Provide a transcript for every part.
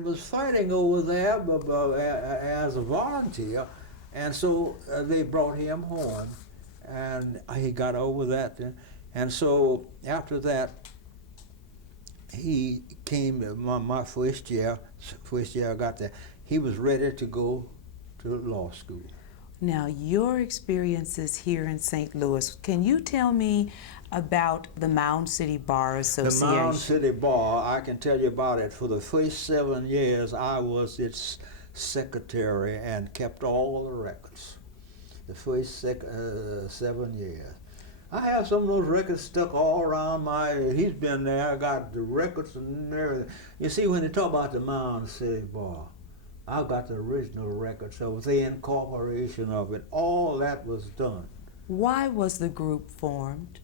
was fighting over there as a volunteer, and so they brought him home, and he got over that. And so after that, he came my first year I got there. He was ready to go to law school. Now, your experiences here in St. Louis, can you tell me about the Mound City Bar Association? The Mound City Bar, I can tell you about it. For the first 7 years, I was its secretary and kept all the records. The first 7 years. I have some of those records stuck all around he's been there, I got the records and everything. You see, when they talk about the Mound City Bar, I've got the original records of the incorporation of it. All that was done. Why was the group formed?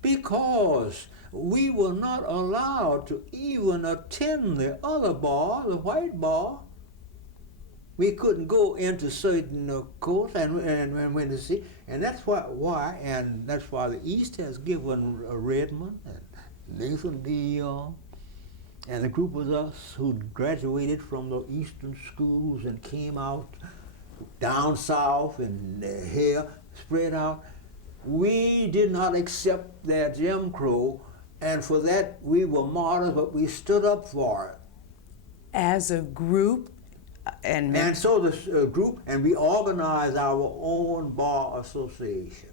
Because we were not allowed to even attend the other bar, the white bar. We couldn't go into certain courts and when to see, and that's why, and that's why the East has given Redmond and Nathanville, and the group of us who graduated from the Eastern schools and came out down south and here spread out. We did not accept their Jim Crow, and for that we were martyrs, but we stood up for it. As a group, and so the group, and we organized our own bar association.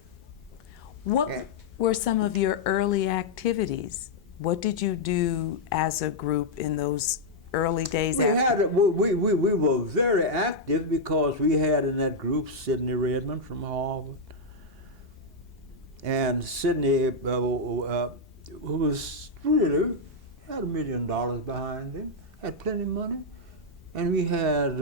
What were some of your early activities? What did you do as a group in those early days? We were very active because we had in that group Sidney Redmond from Harvard. And Sidney, who was really, had $1 million behind him, had plenty of money. And we had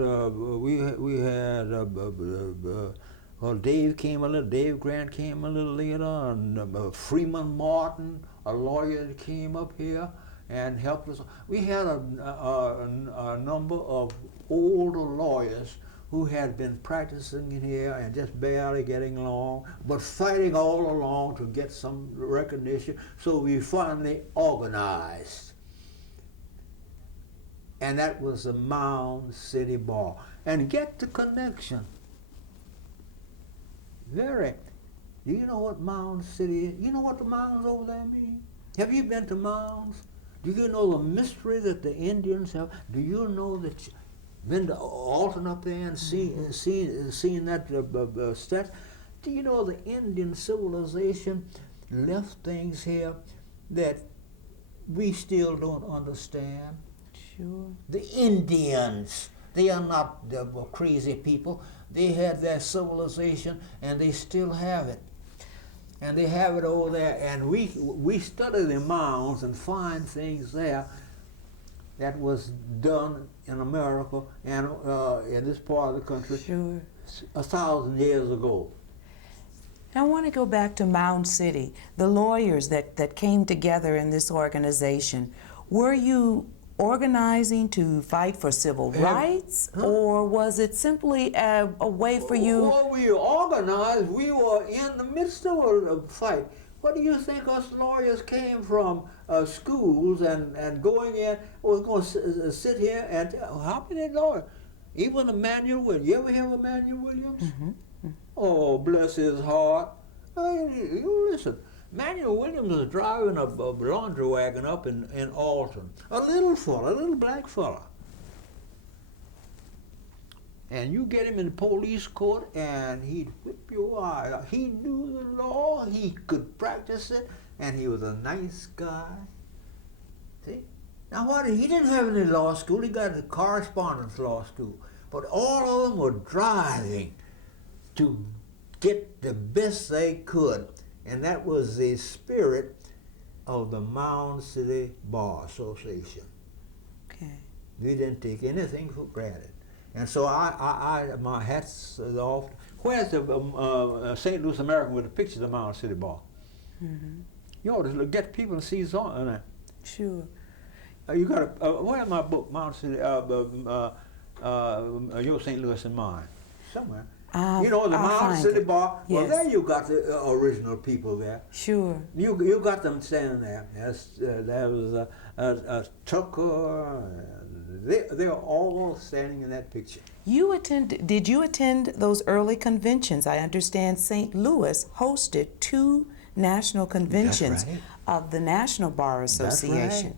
Dave Grant came a little later, and Freeman Martin, a lawyer that came up here and helped us. We had a number of older lawyers who had been practicing in here and just barely getting along, but fighting all along to get some recognition. So we finally organized. And that was the Mound City Bar. And get the connection. Do you know what Mound City is? You know what the mounds over there mean? Have you been to mounds? Do you know the mystery that the Indians have? Do you know that been to Alton up there and seen that statue? Do you know the Indian civilization left things here that we still don't understand? Sure. The Indians, they are not crazy people. They had their civilization and they still have it. And they have it over there, and we study the mounds and find things there that was done in America and in this part of the country 1,000 years ago. I want to go back to Mound City, the lawyers that came together in this organization. Were you organizing to fight for civil rights, or was it simply a way for you? Well, we organized. We were in the midst of a fight. What do you think us lawyers came from schools and going in, was going to sit here and how many lawyers? Even Emmanuel Williams. You ever hear of Emmanuel Williams? Mm-hmm. Oh, bless his heart. You listen. Emmanuel Williams was driving a laundry wagon up in Alton. A little black fella. And you get him in the police court and he'd whip your eye out. He knew the law, he could practice it, and he was a nice guy. See? Now he didn't have any law school, he got a correspondence law school. But all of them were driving to get the best they could. And that was the spirit of the Mound City Bar Association. Okay. We didn't take anything for granted. And so my hat's off. Where's the St. Louis American with a picture of the Mound City Bar? Mm-hmm. You ought to get people to see on that. Sure. You got where's my book, Mound City, your St. Louis in mine? Somewhere. You know, the Mound City Bar. Well, there you got the original people there. Sure. You got them standing there. There was Tucker, They're all standing in that picture. Did you attend those early conventions? I understand St. Louis hosted 2 national conventions That's right. of the National Bar Association. Right.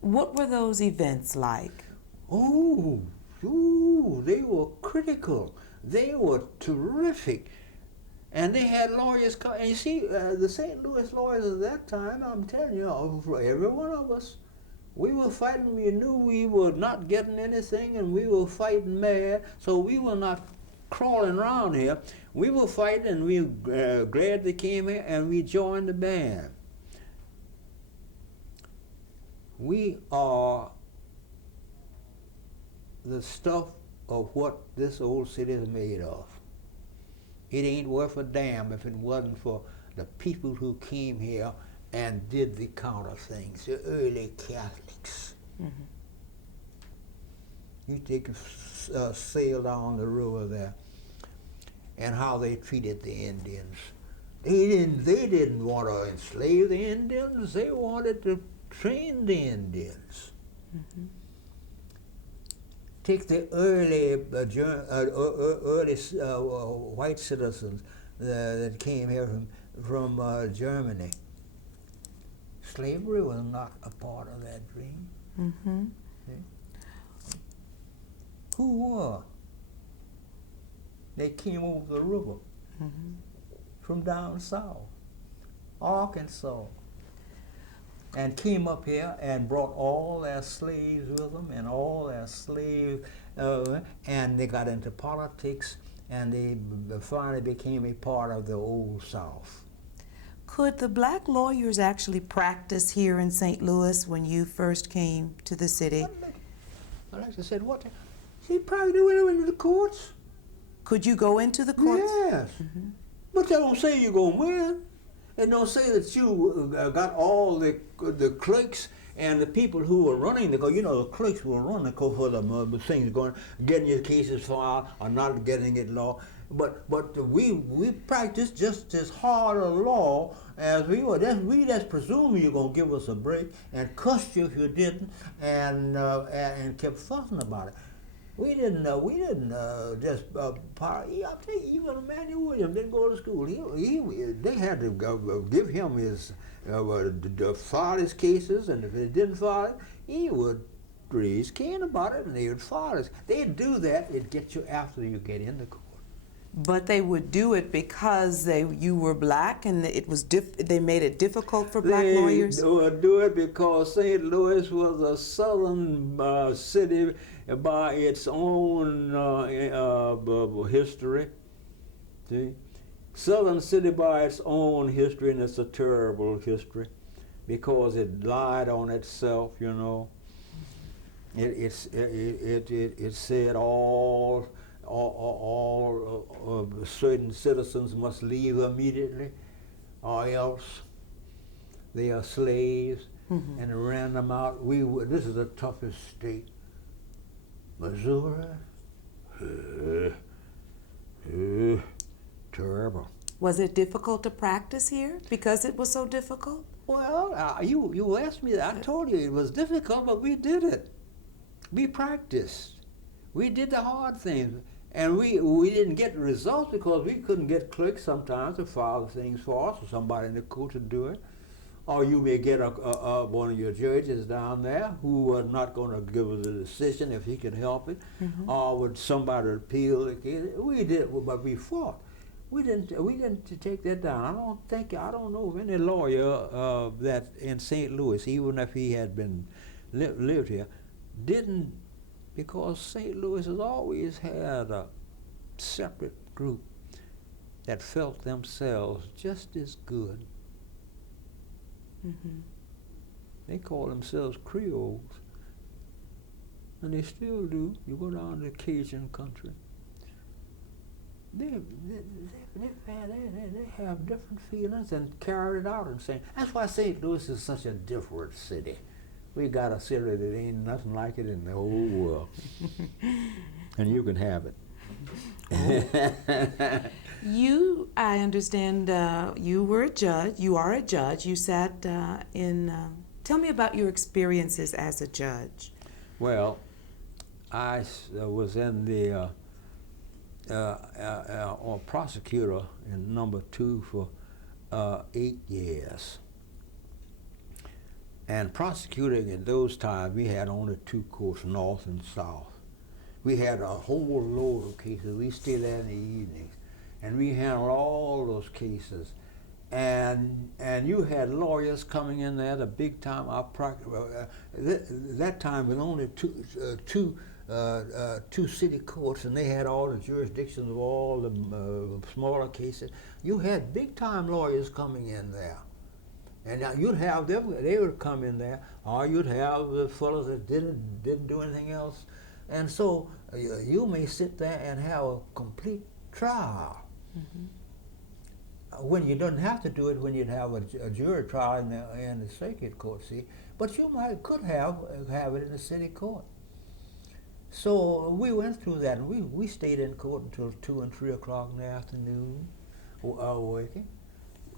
What were those events like? Oh, ooh, they were critical. They were terrific. And they had lawyers come. And you see, the St. Louis lawyers at that time, I'm telling you, for every one of us, we were fighting. We knew we were not getting anything, and we were fighting mad. So we were not crawling around here. We were fighting, and we were glad they came here, and we joined the band. We are the stuff of what this old city is made of. It ain't worth a damn if it wasn't for the people who came here and did the counter things, the early Catholics. Mm-hmm. You take a sail down the river there, and how they treated the Indians. They didn't want to enslave the Indians. They wanted to train the Indians. Mm-hmm. Take the early white citizens that came here from Germany. Slavery was not a part of that dream. Mm-hmm. See? Who were? They came over the river Mm-hmm. from down south, Arkansas, and came up here and brought all their slaves with them and all their slaves, and they got into politics, and they finally became a part of the Old South. Could the black lawyers actually practice here in St. Louis when you first came to the city? Like I said, what? He probably went into the courts. Could you go into the courts? Yes. Mm-hmm. But that don't say you're going to win. It don't say that you got all the clerks and the people who were running the clerks were running the court for the things going, getting your cases filed or not getting it law. But we practice just as hard a law as we were. We just presume you're gonna give us a break and cuss you if you didn't, and kept fussing about it. We didn't just I'll tell you, even Emmanuel Williams didn't go to school. They had to give him his file his cases, and if they didn't file it, he would raise Cain about it, and they would file it. They'd do that. It'd get you after you get in the court. But they would do it because you were black, and it was they made it difficult for black lawyers? They would do it because St. Louis was a southern city by its own history. See? Southern city by its own history, and it's a terrible history because it lied on itself, you know. It said all certain citizens must leave immediately, or else they are slaves, Mm-hmm. and ran them out. This is the toughest state. Missouri, terrible. Was it difficult to practice here because it was so difficult? Well, you asked me that. I told you it was difficult, but we did it. We practiced. We did the hard things. And we didn't get the results because we couldn't get clerks sometimes to file things for us, or somebody in the court to do it. Or you may get one of your judges down there who was not going to give us a decision if he could help it, Mm-hmm. or would somebody appeal the case. We did, but we fought. We didn't take that down. I don't know of any lawyer that in St. Louis, even if he had been lived here, didn't, because St. Louis has always had a separate group that felt themselves just as good. Mm-hmm. They call themselves Creoles, and they still do. You go down to Cajun country. They have different feelings and carry it out and say, that's why St. Louis is such a different city. We got a city that ain't nothing like it in the whole world. And you can have it. You, I understand, you were a judge. You are a judge. You sat tell me about your experiences as a judge. Well, was in the or prosecutor in number 2 for 8 years. And prosecuting in those times, we had only 2 courts, north and south. We had a whole load of cases. We stayed there in the evenings, and we handled all those cases. And you had lawyers coming in there, the big time. That time with only two city courts, and they had all the jurisdictions of all the smaller cases. You had big time lawyers coming in there. And you'd have them, they would come in there, or you'd have the fellows that didn't do anything else. And so you may sit there and have a complete trial. When you don't have to do it when you'd have a jury trial in the circuit court, see, but you could have it in the city court. So we went through that, and we stayed in court until 2 and 3 o'clock in the afternoon, working.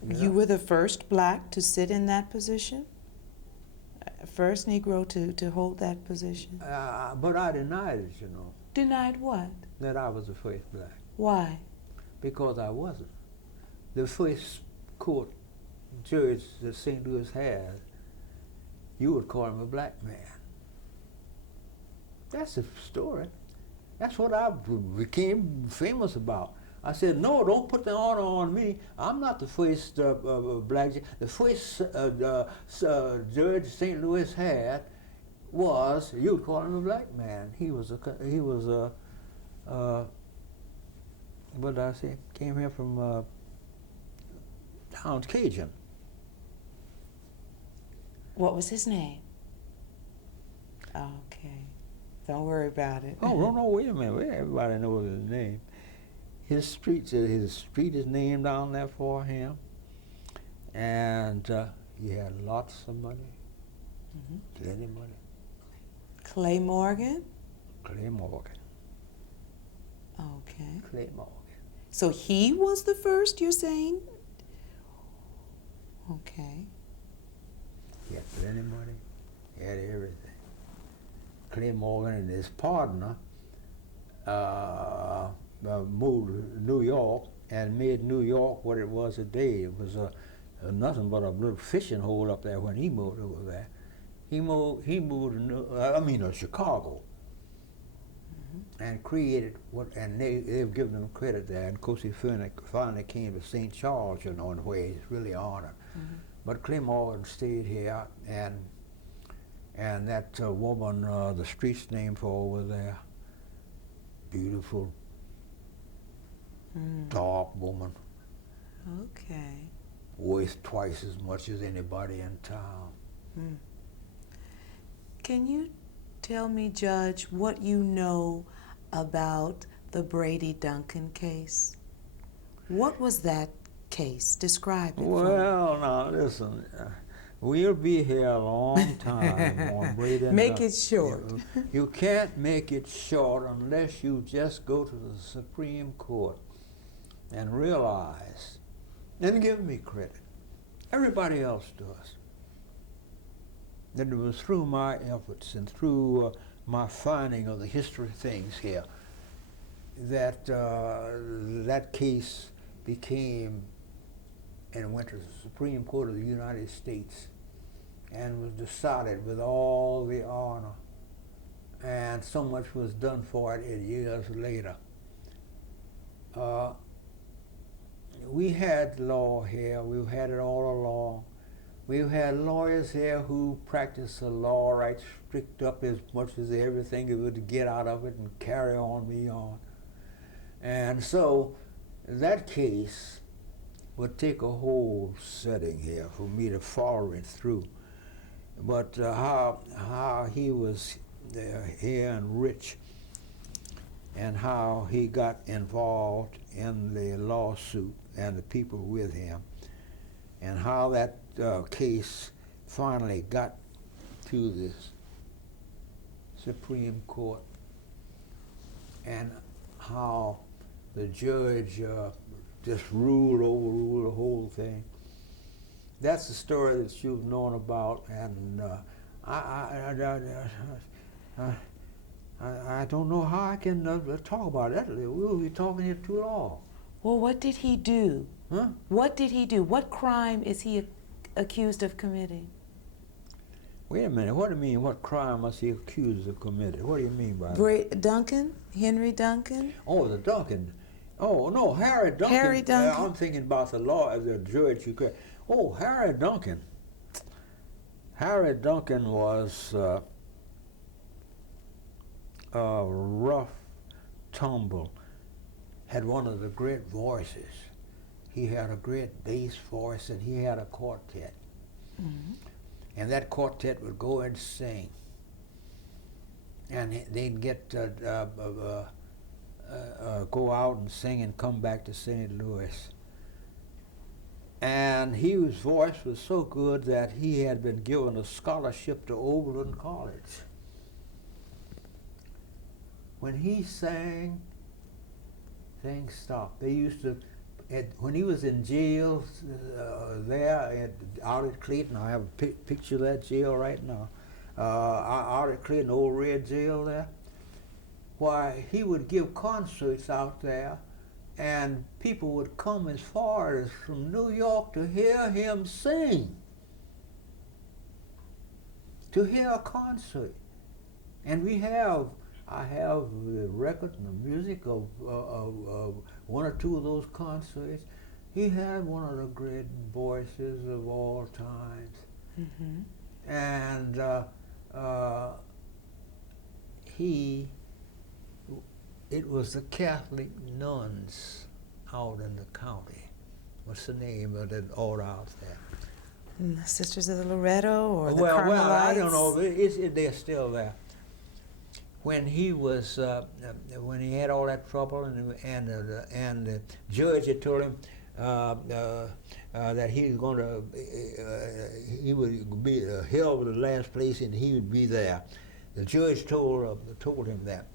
You were the first black to sit in that position? First Negro to hold that position? But I denied it, you know. Denied what? That I was the first black. Why? Because I wasn't. The first court judge that St. Louis had, you would call him a black man. That's the story. That's what I became famous about. I said, no, don't put the honor on me. I'm not the first black judge. The first judge St. Louis had was, you would call him a black man. He was what did I say? Came here from Towns Cajun. What was his name? Okay. Don't worry about it. Oh, no, wait a minute. Everybody knows his name. His street is named down there for him. And he had lots of money. Plenty of money. Clay Morgan? Clay Morgan. Okay. Clay Morgan. So he was the first, you're saying? Okay. He had plenty of money. He had everything. Clay Morgan and his partner moved to New York and made New York what it was today. It was nothing but a little fishing hole up there when he moved over there. He moved to Chicago, and created and they've given him credit there. And of course, he finally came to St. Charles, you know, in a way he's really honored. But Clay Morgan stayed here, and that woman, the street's named for over there, beautiful, dark woman. Okay. Worth twice as much as anybody in town. Can you tell me, Judge, what you know about the Brady Duncan case? What was that case? Describe it for me. Well, now listen, we'll be here a long time on Brady Duncan. Make it short. You can't make it short unless you just go to the Supreme Court and realize, and give me credit, everybody else does, that it was through my efforts and through my finding of the history of things here that that case became and went to the Supreme Court of the United States and was decided with all the honor, and so much was done for it years later. We had law here, we've had it all along. We've had lawyers here who practiced the law right strict up as much as everything they would get out of it and carry on beyond. And so that case would take a whole setting here for me to follow it through. But how he was here and rich, and how he got involved in the lawsuit and the people with him, and how that case finally got to this Supreme Court, and how the judge just overruled the whole thing. That's the story that you've known about, and I I don't know how I can talk about that. We'll be talking here too long. Well, what did he do? Huh? What did he do? What crime is he accused of committing? Wait a minute. What do you mean? What crime was he accused of committing? What do you mean by that? Duncan? Henry Duncan? Oh, the Duncan. Oh, no, Harry Duncan. Harry Duncan. I'm thinking about the law, the judge. Oh, Harry Duncan. Harry Duncan was a rough tumble, had one of the great voices. He had a great bass voice, and he had a quartet. Mm-hmm. And that quartet would go and sing. And they'd get go out and sing and come back to St. Louis. And his voice was so good that he had been given a scholarship to Oberlin College. When he sang, things stopped. They used to, when he was in jail out at Clayton, I have a picture of that jail right now, out at Clayton, old red jail there, why he would give concerts out there, and people would come as far as from New York to hear him sing, to hear a concert. And I have the record and the music of one or two of those concerts. He had one of the great voices of all times. Mm-hmm. And it was the Catholic nuns out in the county. What's the name of that order out there? The Sisters of the Loretto or the Carmelites? Carmelites? Well, I don't know. They're still there. When he was, when he had all that trouble, and the judge had told him that he was going to, he would be held to the last place, and he would be there. The judge told him that.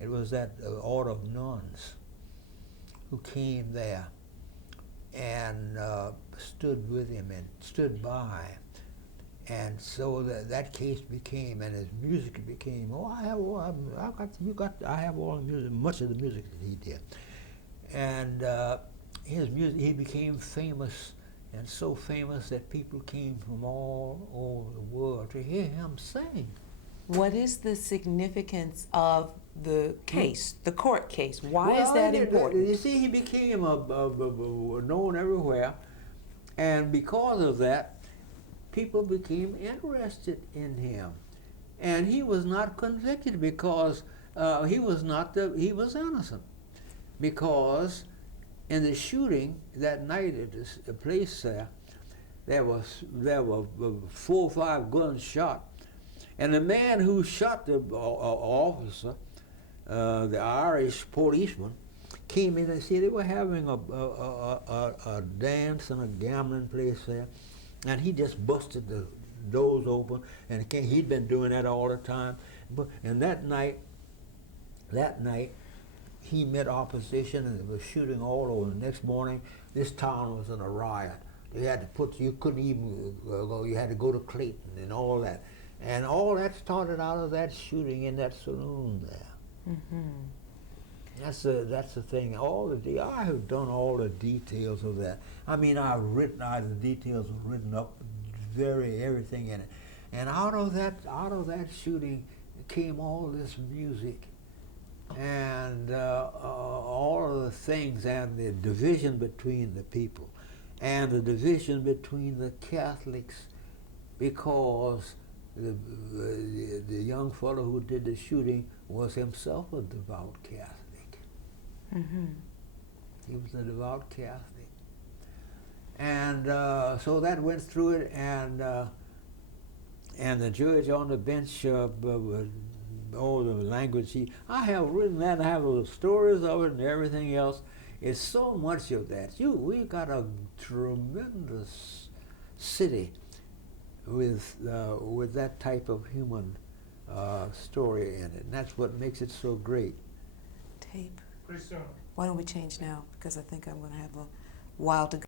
It was that order of nuns who came there and stood with him and stood by. And so that case became, and his music became. I have all the music, much of the music that he did, and his music. He became famous, and so famous that people came from all over the world to hear him sing. What is the significance of the case, the court case? Why is that important? You see, he became known everywhere, and because of that, people became interested in him, and he was not convicted because he was innocent. Because in the shooting that night at the place there were 4 or 5 guns shot, and the man who shot the officer, the Irish policeman, came in and said they were having a dance and a gambling place there. And he just busted the doors open, and he'd been doing that all the time. And that night, he met opposition, and there was shooting all over. The next morning, this town was in a riot. They had to you couldn't even go. You had to go to Clayton and all that. And all that started out of that shooting in that saloon there. Mm-hmm. That's the thing. I have done all the details of that. I mean, the details are written up, everything in it. And out of that shooting came all this music, and all of the things, and the division between the people, and the division between the Catholics, because the young fellow who did the shooting was himself a devout Catholic. Mm-hmm. He was a devout Catholic. And so that went through it, and the judge on the bench, all the language, I have written that, I have the stories of it and everything else. It's so much of that. We've got a tremendous city with that type of human story in it, and that's what makes it so great. Tape. Why don't we change now? Because I think I'm going to have a while to go.